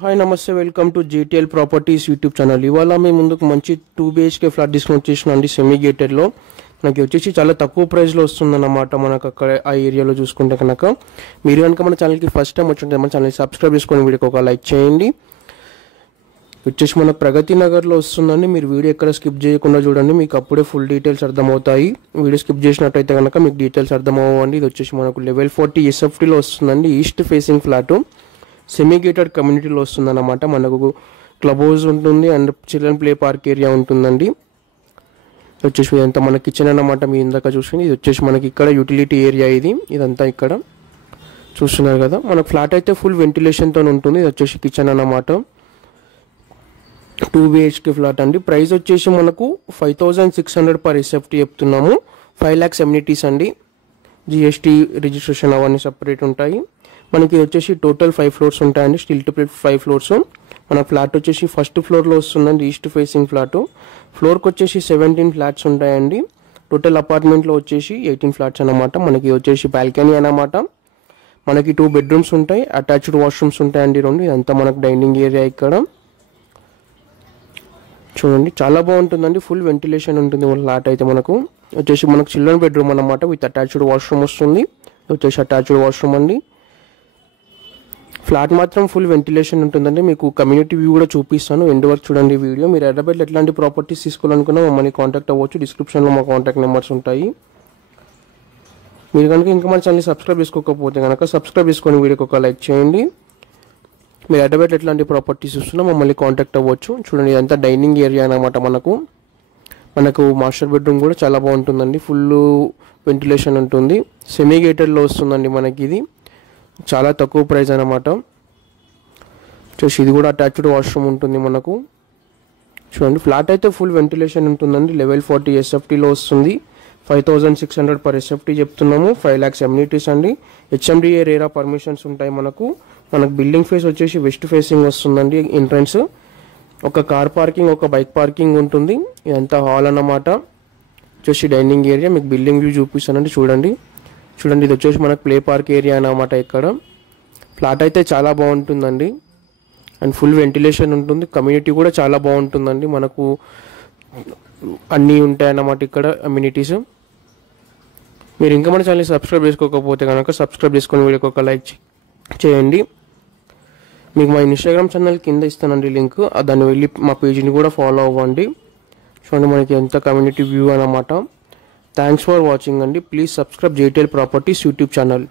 Hi నమస్తే, welcome to GTL properties YouTube channel. ఇవాళ మేము ముందుకు మంచి 2 BHK ఫ్లాట్ డిస్కౌంట్ చేసినండి సెమీ గేటెడ్లో. మనకి వచ్చేసి చాలా తక్కువ ప్రైస్లో వస్తుందన్నమాట. మనకు అక్కడ ఆ ఏరియాలో చూసుకుంటే కనుక మీరు కనుక మన ఛానల్కి ఫస్ట్ టైం వచ్చింటే మన ఛానల్ సబ్స్క్రైబ్ చేసుకొని వీడియోకి ఒక లైక్ చేయండి. వచ్చేసి మనకు ప్రగతి నగర్లో వస్తుందండి. మీరు వీడియో ఎక్కడ స్కిప్ చేయకుండా చూడండి, మీకు అప్పుడే ఫుల్ డీటెయిల్స్ అర్థమవుతాయి. వీడియో స్కిప్ చేసినట్టయితే కనుక మీకు డీటెయిల్స్ అర్థమవ్వండి. ఇది వచ్చేసి మనకు లెవెల్ 40 SFTలో వస్తుందండి. East facing flat semi gated కమ్యూనిటీలో వస్తుందన్నమాట. మనకు క్లబ్ హౌస్ ఉంటుంది and children play park area ఉంటుందండి. వచ్చేసి ఇదంతా మన కిచెన్ అన్నమాట. మీ ఇందాక చూసింది ఇది వచ్చేసి మనకి ఇక్కడ యూటిలిటీ ఏరియా. ఇదంతా ఇక్కడ చూస్తున్నారు కదా. మనకు ఫ్లాట్ అయితే ఫుల్ వెంటిలేషన్తో ఉంటుంది. ఇది వచ్చేసి కిచెన్ అన్నమాట. 2 BHK ఫ్లాట్ అండి. ప్రైస్ వచ్చేసి మనకు 5600 పర్ SFT చెప్తున్నాము. 5 lakhs ఎమ్యూనిటీస్ అండి. GST రిజిస్ట్రేషన్ అవన్నీ సపరేట్ ఉంటాయి. మనకి వచ్చేసి టోటల్ 5 floors ఉంటాయండి. Still to 5 floors. మన ఫ్లాట్ వచ్చేసి ఫస్ట్ ఫ్లోర్లో వస్తుందండి. East facing flat. ఫ్లోర్కి వచ్చేసి 17 ఫ్లాట్స్ ఉంటాయండి. టోటల్ అపార్ట్మెంట్లో వచ్చేసి 18 ఫ్లాట్స్ అన్నమాట. మనకి వచ్చేసి బాల్కనీ అన్నమాట. మనకి 2 bedrooms ఉంటాయి, అటాచ్డ్ వాష్రూమ్స్ ఉంటాయండి 2. ఇదంతా మనకు డైనింగ్ ఏరియా. ఇక్కడ చూడండి చాలా బాగుంటుందండి. ఫుల్ వెంటిలేషన్ ఉంటుంది మన ఫ్లాట్ అయితే. మనకు వచ్చేసి మనకు చిల్డ్రన్ బెడ్రూమ్ అన్నమాట విత్ అటాచ్డ్ వాష్రూమ్ వస్తుంది. వచ్చేసి అటాచ్డ్ వాష్రూమ్ అండి. ఫ్లాట్ మాత్రం ఫుల్ వెంటిలేషన్ ఉంటుందండి. మీకు కమ్యూనిటీ వ్యూ కూడా చూపిస్తాను, ఎండ్ వరకు చూడండి వీడియో. మీరు హైదరాబాద్లో ఎట్లాంటి ప్రాపర్టీస్ తీసుకోవాలనుకున్నా మమ్మల్ని కాంటాక్ట్ అవ్వచ్చు. డిస్క్రిప్షన్లో మా కాంటాక్ట్ నెంబర్స్ ఉంటాయి. మీరు కనుక ఇంకా మన ఛానల్ సబ్స్క్రైబ్ చేసుకోకపోతే కనుక సబ్స్క్రైబ్ చేసుకొని వీడియోకి ఒక లైక్ చేయండి. మీరు హైదరాబాద్లో ఎట్లాంటి ప్రాపర్టీస్ చూస్తున్నా మమ్మల్ని కాంటాక్ట్ అవ్వచ్చు. చూడండి ఇదంతా డైనింగ్ ఏరియా అన్నమాట. మనకు మాస్టర్ బెడ్రూమ్ కూడా చాలా బాగుంటుందండి. ఫుల్ వెంటిలేషన్ ఉంటుంది. సెమీ గేటెడ్లో వస్తుందండి మనకి. ఇది చాలా తక్కువ ప్రైస్ అన్నమాట. చూసి ఇది కూడా అటాచ్డ్ వాష్రూమ్ ఉంటుంది మనకు. చూడండి ఫ్లాట్ అయితే ఫుల్ వెంటిలేషన్ ఉంటుందండి. లెవెల్ 40 SFTలో వస్తుంది. 5600 పర్ SFT చెప్తున్నాము. 5 lakhs ఎమ్యూనిటీస్ అండి. HMDA రేరా పర్మిషన్స్ ఉంటాయి మనకు. బిల్డింగ్ ఫేస్ వచ్చేసి వెస్ట్ ఫేసింగ్ వస్తుందండి. ఎంట్రన్స్ ఒక కార్ పార్కింగ్, ఒక బైక్ పార్కింగ్ ఉంటుంది. ఇదంతా హాల్ అన్నమాట. వచ్చేసి డైనింగ్ ఏరియా. మీకు బిల్డింగ్ వ్యూ చూపిస్తానండి. చూడండి ఇది వచ్చేసి మనకు ప్లే పార్క్ ఏరియా అన్నమాట. ఇక్కడ ఫ్లాట్ అయితే చాలా బాగుంటుందండి అండ్ ఫుల్ వెంటిలేషన్ ఉంటుంది. కమ్యూనిటీ కూడా చాలా బాగుంటుందండి. మనకు అన్నీ ఉంటాయి అన్నమాట ఇక్కడ అమ్యూనిటీస్. మీరు ఇంకా మన ఛానల్ సబ్స్క్రైబ్ చేసుకోకపోతే కనుక సబ్స్క్రైబ్ చేసుకొని వీడియోకి ఒక లైక్ చేయండి. మీకు మా ఇన్స్టాగ్రామ్ ఛానల్ కింద ఇస్తానండి లింక్. దాన్ని వెళ్ళి మా పేజీని కూడా ఫాలో అవ్వండి. చూడండి మనకి ఎంత కమ్యూనిటీ వ్యూ అన్నమాట. థ్యాంక్స్ ఫర్ వాచింగ్ అండి. Please subscribe GTL properties YouTube channel.